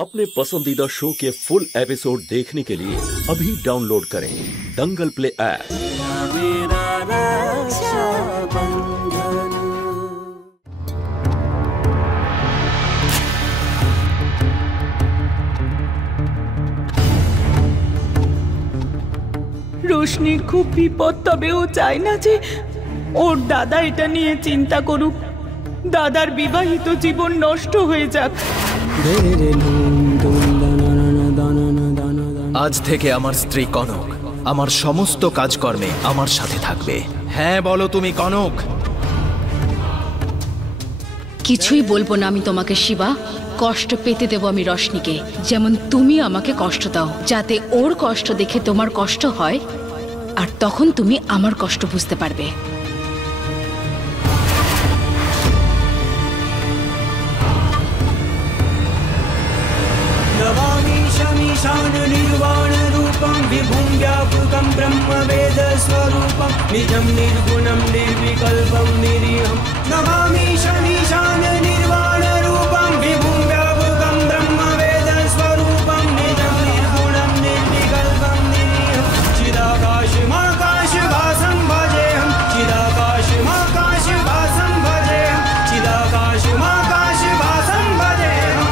अपने पसंदीदा शो के फुल एपिसोड देखने के लिए अभी डाउनलोड करें दंगल प्ले ऐप। রোশনির খুব বিপদ, তবে ও চায় না যে ওর দাদা এটা নিয়ে চিন্তা করুক, দাদার বিবাহিত জীবন নষ্ট হয়ে যাক। আজ থেকে আমার স্ত্রী কনক আমার সমস্ত কাজকর্মে আমার সাথে থাকবে। হ্যাঁ বলো তুমি কনক। কিছুই বলবো না আমি তোমাকে শিবা। কষ্ট পেতে দেব আমি রোশনিকে, যেমন তুমি আমাকে কষ্ট দাও, যাতে ওর কষ্ট দেখে তোমার কষ্ট হয়, আর তখন তুমি আমার কষ্ট বুঝতে পারবে। निर्वाण रूपं विभुं व्यापकं ब्रह्म वेद स्वरूपं निजं निर्गुणं निर्विकल्पं निरीहं नमामि शमीशान निर्वाण रूपं विभुं व्यापकं ब्रह्म वेद स्वरूपं निजं निर्गुणं निर्विकल्पं निरीहं चिदाकाशमाकाशभासं भजेऽहं चिदाकाशमाकाशभासं भजेऽहं चिदाकाशमाकाशभासं भजेऽहं।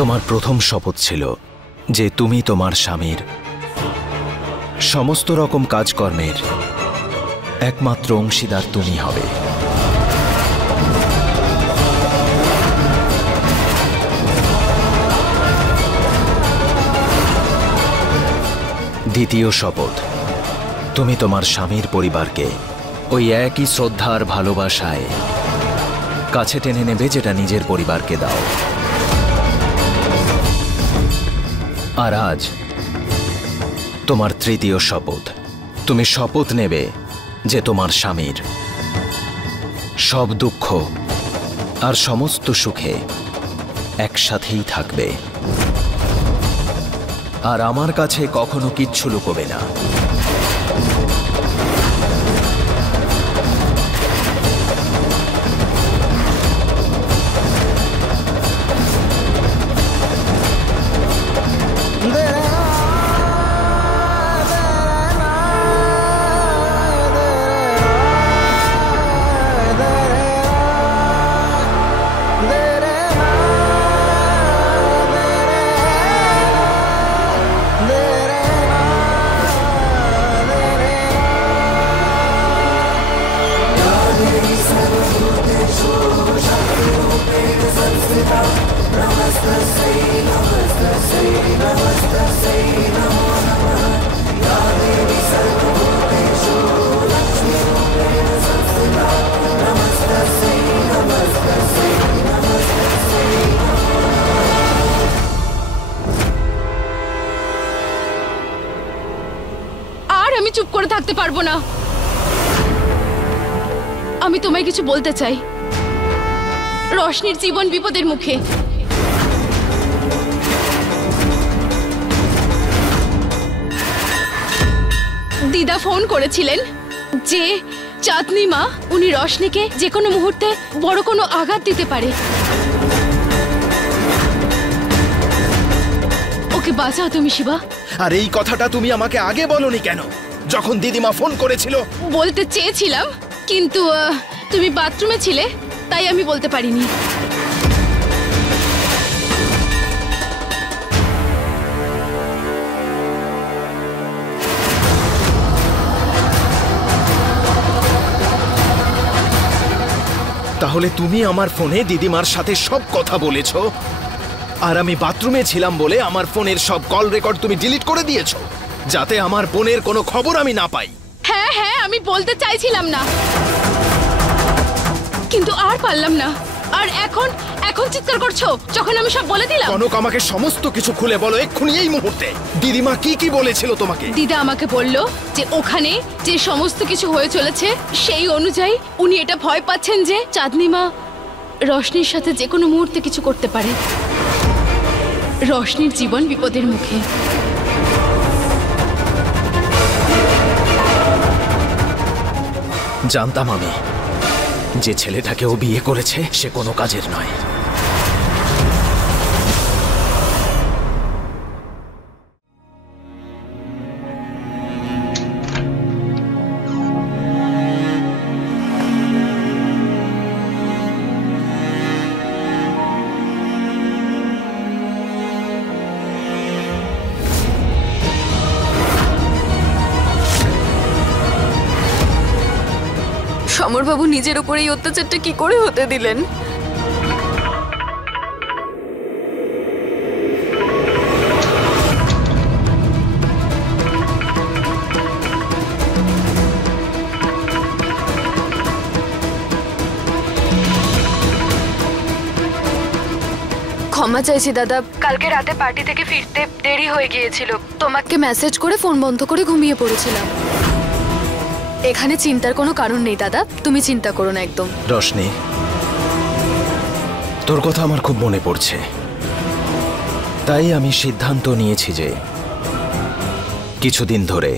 তোমার প্রথম শপথ ছিল যে তুমি তোমার স্বামীর সমস্ত রকম কাজকর্মের একমাত্র অংশীদার তুমি হবে। দ্বিতীয় শপথ, তুমি তোমার স্বামীর পরিবারকে ওই একই শ্রদ্ধা আর ভালোবাসায় কাছে টেনে নেবে যেটা নিজের পরিবারকে দাও। আর আজ তোমার তৃতীয় শপথ, তুমি শপথ নেবে যে তোমার স্বামীর সব দুঃখ আর সমস্ত সুখে একসাথেই থাকবে, আর আমার কাছে কখনো কিচ্ছু লুকোবে না। আমি চুপ করে থাকতে পারবো না, আমি তোমায় কিছু বলতে চাই। রোশনির জীবন বিপদের মুখে। দিদা ফোন করেছিলেন যে চাঁদনি মা উনি রোশনিকে যে কোনো মুহূর্তে বড় কোনো আঘাত দিতে পারে। ওকে বাঁচাও তুমি শিবা। আর এই কথাটা তুমি আমাকে আগে বলনি কেন, যখন দিদিমা ফোন করেছিল? বলতে চেয়েছিলাম, কিন্তু তুমি বাথরুমে ছিলে, তাই আমি বলতে পারিনি। তাহলে তুমি আমার ফোনে দিদিমার সাথে সব কথা বলেছো, আর আমি বাথরুমে ছিলাম বলে আমার ফোনের সব কল রেকর্ড তুমি ডিলিট করে দিয়েছো, যাতে আমার বোনের কোনো খবর আমি না পাই। হ্যাঁ হ্যাঁ, আমি বলতে চাইছিলাম না, কিন্তু আর পারলাম না। আর এখন এখন চিৎকার করছো যখন আমি সব বলে দিলাম? কনক, আমাকে সমস্ত কিছু খুলে বলো এক্ষুনি, এই মুহূর্তে। দিদিমা কি কি বলেছিল তোমাকে? দিদা আমাকে বলল যে ওখানে যে সমস্ত কিছু হয়ে চলেছে সেই অনুযায়ী উনি এটা ভয় পাচ্ছেন যে চাঁদনি মা রশনির সাথে যে কোনো মুহূর্তে কিছু করতে পারে। রশনির জীবন বিপদের মুখে। জানতাম আমি যে ছেলেটাকে ও বিয়ে করেছে সে কোনো কাজের নয়। সমরবাবু নিজের উপর এই অত্যাচারটা কি করে হতে দিলেন? ক্ষমা চাইছি দাদা, কালকে রাতে পার্টি থেকে ফিরতে দেরি হয়ে গিয়েছিল। তোমাকে মেসেজ করে ফোন বন্ধ করে ঘুমিয়ে পড়েছিলাম। এখানে চিন্তার কোনো কারণ নেই দাদা, তুমি চিন্তা করো না একদম। রশনি, তোর কথা আমার খুব মনে পড়ছে, তাই আমি সিদ্ধান্ত নিয়েছি যে কিছুদিন ধরে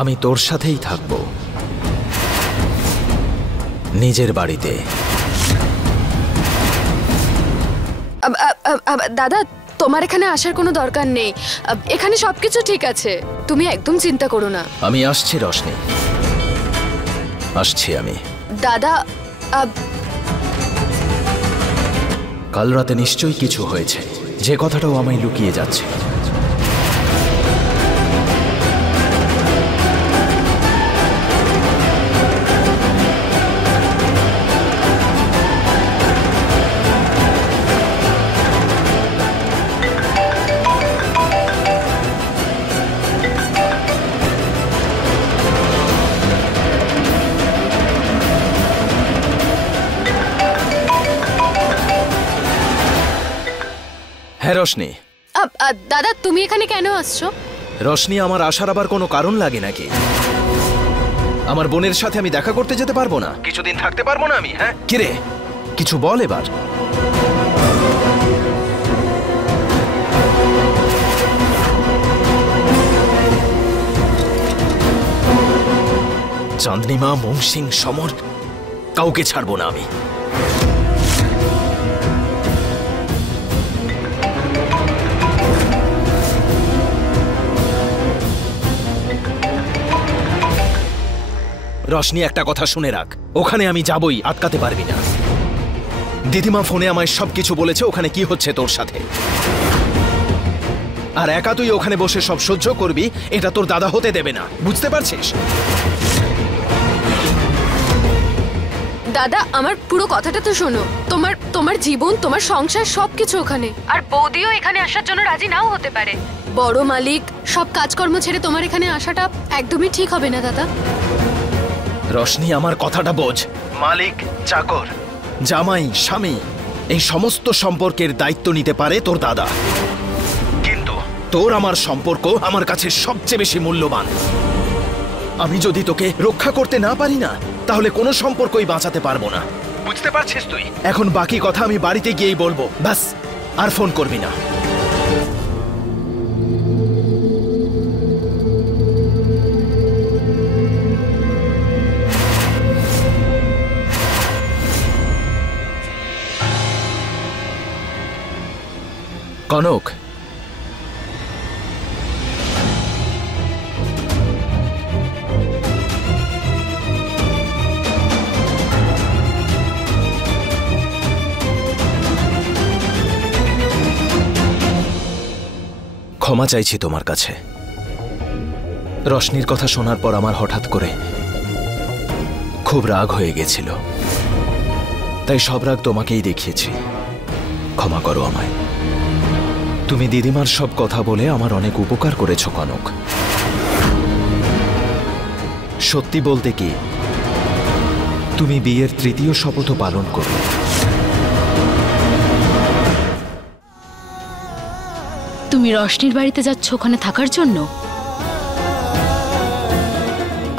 আমি তোর সাথেই থাকব, নিজের বাড়িতে। দাদা, তোমার এখানে আসার কোনো দরকার নেই, এখানে সবকিছু ঠিক আছে, তুমি একদম চিন্তা করো না। আমি আসছি রশনি, আসছি আমি। দাদা, কাল রাতে নিশ্চয়ই কিছু হয়েছে, যে কথাটাও আমায় লুকিয়ে যাচ্ছে। হ্যাঁ রশনি। দাদা, তুমি এখানে কেন আসছো? রশনি, আমার আসার আবার কোনো কারণ লাগে নাকি? আমার বোনের সাথে আমি দেখা করতে যেতে পারবো না? কিছুদিন থাকতে পারবো না আমি? হ্যাঁ, কিরে কিছু বল এবার। চাঁদনিমা, মংসিং, সমর, কাউকে ছাড়বো না আমি। রশনি, একটা কথা শুনে রাখ, ওখানে আমি যাবই, আটকাতে পারবি না। দিদিমা ফোনে আমায় সবকিছু বলেছে ওখানে কি হচ্ছে তোর সাথে। আর একা তুই ওখানে বসে সব সহ্য করবি, এটা তোর দাদা হতে দেবে না, বুঝতে পারছিস? দাদা, আমার পুরো কথাটা তো শোনো। তোমার জীবন, তোমার সংসার সবকিছু ওখানে, আর বৌদিও এখানে আসার জন্য রাজি নাও হতে পারে। বড় মালিক সব কাজকর্ম ছেড়ে তোমার এখানে আসাটা একদমই ঠিক হবে না দাদা। রশনি, আমার কথাটা বোঝ। মালিক, চাকর, জামাই, স্বামী, এই সমস্ত সম্পর্কের দায়িত্ব নিতে পারে তোর দাদা, কিন্তু তোর আমার সম্পর্ক আমার কাছে সবচেয়ে বেশি মূল্যবান। আমি যদি তোকে রক্ষা করতে না পারি না, তাহলে কোনো সম্পর্কই বাঁচাতে পারবো না, বুঝতে পারছিস তুই? এখন বাকি কথা আমি বাড়িতে গিয়েই বলবো, ব্যাস, আর ফোন করবি না। কনক, ক্ষমা চাইছি তোমার কাছে। রশনির কথা শোনার পর আমার হঠাৎ করে খুব রাগ হয়ে গেছিল, তাই সব রাগ তোমাকেই দেখিয়েছি। ক্ষমা করো আমায়। তুমি দিদিমার সব কথা বলে আমার অনেক উপকার করেছো কনক। সত্যি বলতে কি, তুমি বিয়ের তৃতীয় শপথ পালন করো। তুমি রশনির বাড়িতে যাচ্ছ ওখানে থাকার জন্য?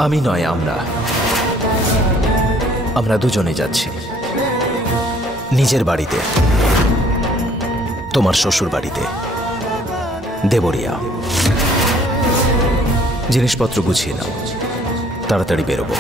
আমি নয়, আমরা দুজনে যাচ্ছি। নিজের বাড়িতে, তোমার শ্বশুর বাড়িতে, দেবরিয়া। জিনিসপত্র গুছিয়ে নাও, তাড়াতাড়ি বেরোবো।